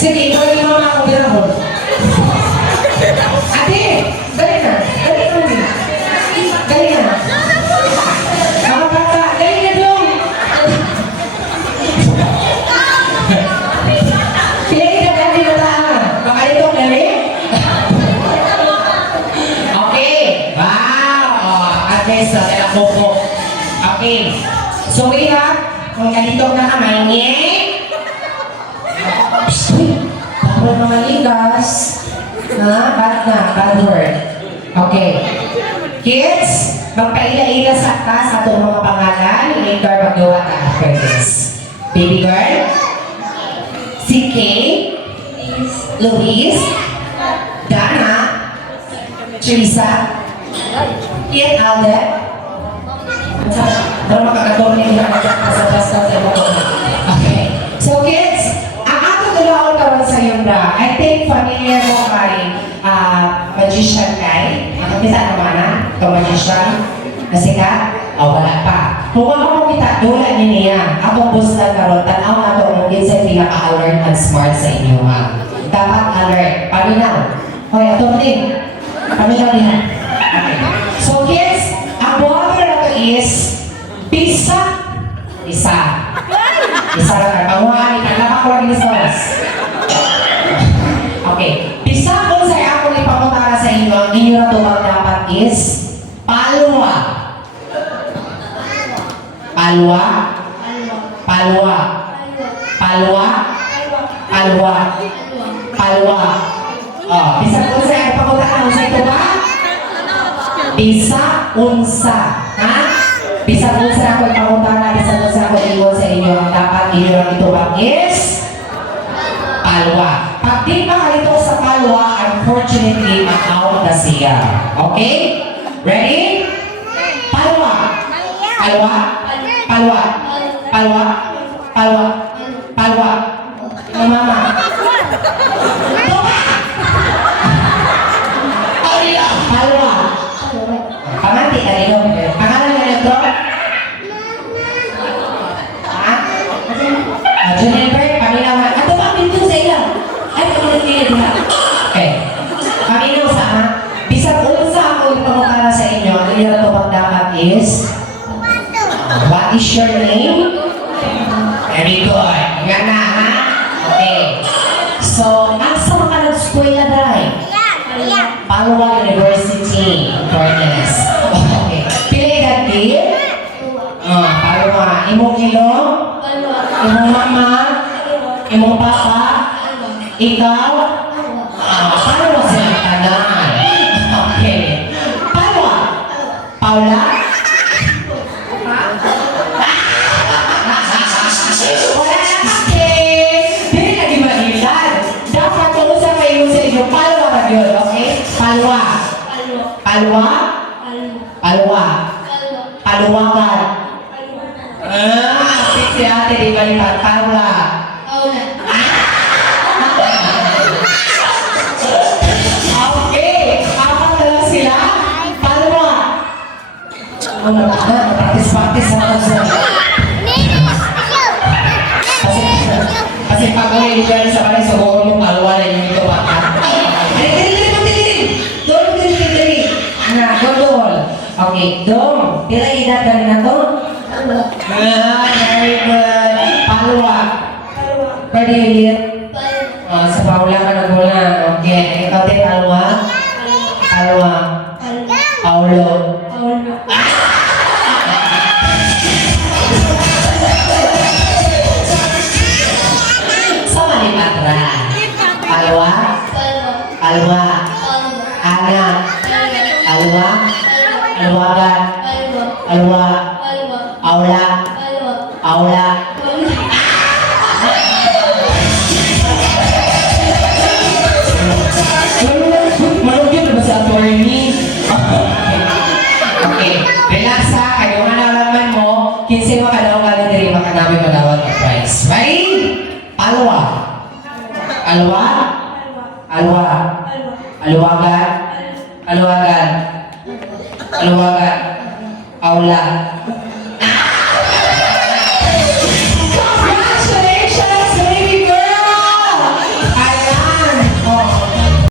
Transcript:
Sige, ikaw yung mama ako ginahon. Ate, dali na. Dali na, Mami. Dali na. Mga bata, dali na dong. Pilay ka dali na lang. Baka ito, dali. Okay. Wow. Oh, ate, sa koko. Okay. So we have, kung ganito na kamay niya. Bawal mamaligas. Ha? Bad word. Okay. Kids, magpaila-ila sa sa itong mga pangalan. Later, magawa ka after this. Baby girl, si Kay, Luis, Dana, Teresa, Ian Alden. Para makakatong niya sa basta sa okay. So kids, ang ato tulungan karon sa iyo na, I think familiar mo kay magician kay. Nakakita naman na, ito magician. Kasi ka, wala pa. Kung ako kita, dula niya. Ako boss lang karon, tanaw na ito kung kinsa pinaka-alert and smart sa inyo ha. Dapat alert. Paminaw. Hoy, ito din. Paminaw din. Okay. So kids, ang water na ito is Pisa. Isa lang ka. Panguhaan, ikalama ko lagi sa oras. Okay. Pisa kung sa ako ipamutara sa inyo, ang inyo na tubag dapat is palwa. Palwa. Palwa. Palwa. Palwa. Palwa. Oh, pisa kung sa ako ipamutara sa ito ba? Pisa unsa. Ha? Bisa po sa ako ipamutara, bisa po sa ako iwan sa inyo, ang dapat inyo lang itubag is palwa. Pag di pa kalito sa palwa, unfortunately, out na siya. Okay? Ready? Palwa. Palwa. Palwa. Palwa. Palwa. Palwa. Mama. Palwa. Panganti ka rin yun. Pangalan na ito? Ha? Jennifer, paminaw. Ato ba pinto sa ilang? Ay, pagkakilid na. Okay. Paminaw sa ha? Bisag unsa ako ipamukara sa inyo, ang ilang ito dapat is what is your name? Very good. Yan na ha? Okay. So, asa ka nag-skwela dahil? Palwa University, Corners. Okay. Pili gati? Palwa. Imong ilo? Imong mama? Imong papa? Ikaw? Palwa siya tanan. Okay. Palwa? Paula? Wala na kasi. Dili na di mahilan. Dapat kung sa kayo sa inyo, palwa na yun, okay? Palwa. Palwa? Palwa. Paluwagan. Si ate di balikan. Palwa. Okay. Apat na lang sila. Palwa. Practice ako sa... Kasi pag ulit ka sa kanil sa buong mo, palwa na yung ito baka. Okay, dong. Pila edad ka na to? Very good. Palwa. Pwede yun? Sa Paula ka na muna. Okay. Ikaw din, palwa? Palwa. Paulo. Sama ni Patra. Palwa? Palwa. Ana. Palwa. Alwagan. Alwa. Aula. Aula. Malugyan na ba sa attorney? Okay. Relax ha. Kayo nga nalaman mo, 15 makalaw ka na diri makanami malawag na price. Ready? Palwa. Alwa. Alwa. Alwagan. Alwagan. Alwagan. Aula.